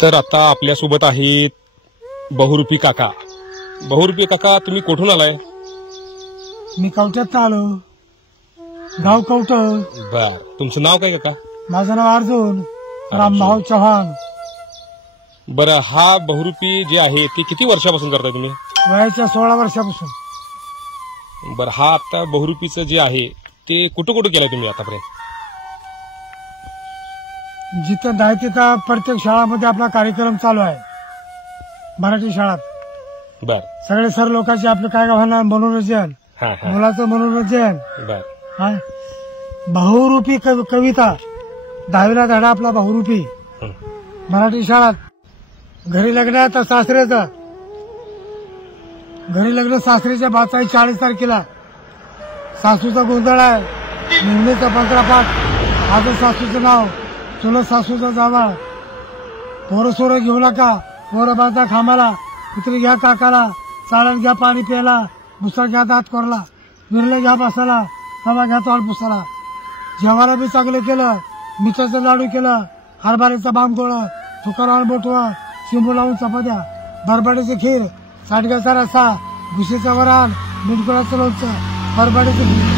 तर आता आपल्यासोबत आहेत बहुरूपी काका. बहुरूपी काका, तुम्ही कुठून आलाय? मी कवट्यात आलो, गाव कवट. बर, तुमचं नाव काय काका? माझं नाव अर्जुन रामभाऊ चव्हाण. बरं, हा बहुरूपी जे आहे ते किती वर्षापासून करताय तुम्ही? वयाच्या 16 वर्षापासून. बरं, हा आता बहुरूपीचं जे आहे ते कुठं कुठं केलंय तुम्ही आतापर्यंत? जिथं नाही तिथं प्रत्येक शाळामध्ये आपला कार्यक्रम चालू आहे, मराठी शाळात. बर, सगळे सर लोकांचे आपले काय होणार मनोरंजन, मुलाचं मनोरंजन. बर, हा बहुरूपी कविता 10वीला धडा आपला बहुरूपी मराठी शाळात. घरी लग्न तर सासऱ्याचं, घरी लग्न सासरीच्या 40 तारखेला. सासूचा गोंधळ आहे, नेहमीचा 15 पाठ. आजच सासूचं नाव, चुलत सासूचा जावळ. पोरं सोरं घेऊ नका, पोरं बांधा खामाला. कुत्री घ्या काकाला, चाळण घ्या पाणी प्यायला. भुसा घ्या दात कोरला, विरले घ्या बसाला. तवा घ्या तोंड पुसाला. जेवायला बी चांगलं केलं, मिठाचं लाडू केलं, हरभऱ्याचा बांगोळा, तुकाराम बोटवा, शिंबू लावून चपात्या, बरबड्याची खीर, सांडग्याचा रस्सा, भुशीचं वरण, मिठगुळाचं लोणचं, बरबड्याचं खीर.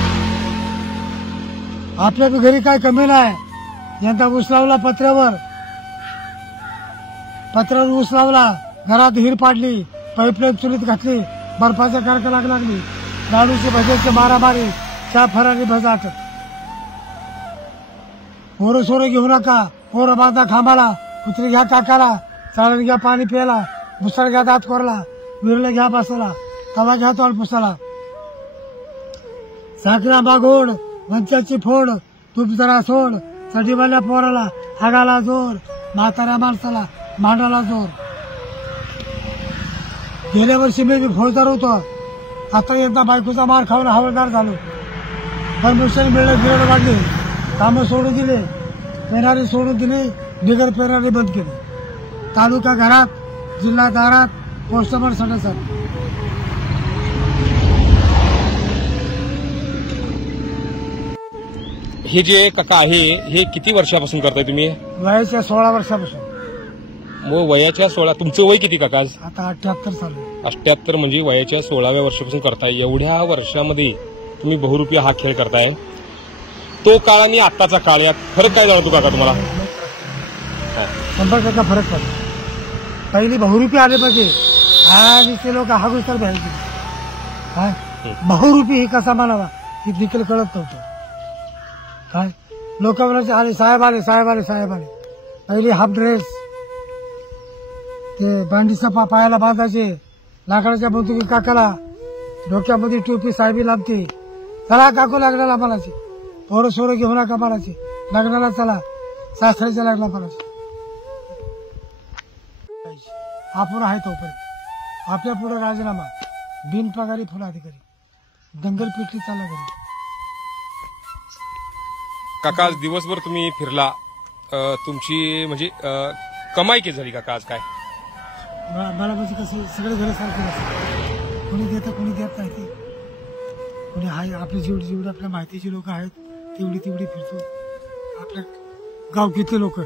आपल्या बी घरी काय कमी नाही. यंदा ऊस लावला पत्र्यावर ऊस लावला. घरात हिर पाडली, पाईपलाईन चुलीत घातली, बर्फाच्या कडका लागली. लाडूची भज्याची मारामारी, चहा फरारी भजाट. पोरं सोरं घेऊ नका, पोरं बांधा खांबाला. कुत्री घ्या काकाला, चाळण घ्या पाणी प्यायला. भुसार घ्या दात कोरला, विरले घ्या बसाला. तवा घ्या तोंड पुसाला. साखरा बागोड, वंच्याची फोड, तूप जरा सोड. चढीवाल्या पोराला हागाला जोर, म्हाताऱ्या माणसाला मांडाला जोर. गेल्या वर्षी मी फौजदार होतो, आता एकदा बायकोचा मार खाऊन हवालदार झालो. परमिशन मिळलं, गिरड वाढली, कामं सोडून दिले, पेरारी सोडून दिली, बिगर पेरारी बंद केली. तालुका घरात, जिल्हा दारात, पोस्टमन सडसर. हे जे काका आहे हे किती वर्षापासून करताय तुम्ही? वयाच्या 16 वर्षापासून. मग वयाच्या 16, तुमचं वय किती काका? आता 78 चालू. 78 म्हणजे वयाच्या 16व्या वर्षापासून करताय. एवढ्या वर्षामध्ये तुम्ही बहुरूपी हा खेळ करताय. तो काळ आणि आत्ताचा काळ, या फरक काय जाणवतो काका तुम्हाला? 100% फरक पडतो. पहिली बहुरूपी आले पाहिजे आणि ते लोक हागुस्तर भ्यायचे. बहुरूपी ही कसा म्हणावा ही देखील कळत नव्हतं. काय लोक म्हणायचे आले साहेब, आले साहेब, आले साहेब, आले. पहिली हाफ ड्रेस, ते बांडीचा पायाला बांधायचे, लाकडाच्या बंदुकी काकाला, डोक्यामध्ये टोपी साहेबी लागते. चला काकू लग्नाला म्हणायची, पोरं सोरं घेऊ नका म्हणायची, लग्नाला चला, सासऱ्याच्या लग्नाला म्हणायची. आपण आहे तोपर्यंत आपल्या पुढे राजीनामा, बिनपगारी फुल अधिकारी, दंगल पिटली चालला घरी. काका आज दिवसभर तुम्ही फिरला, तुमची म्हणजे कमाई किती झाली काका आज? काय मला म्हणजे कसं सगळे घर सारखे नसतात, कोणी देतं कोणी देत नाही. ते कोणी आहे आपली जेवढी आपल्या माहितीची लोक आहेत तेवढी फिरतो. आपल्या गाव किती लोक,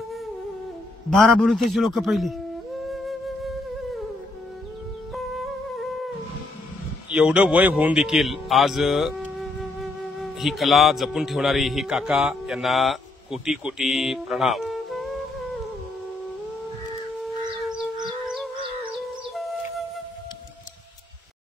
12 बोलूत्याची लोक पहिली. एवढं वय होऊन देखील आज ही कला जपून ठेवणारे हे काका, यांना कोटी कोटी प्रणाम.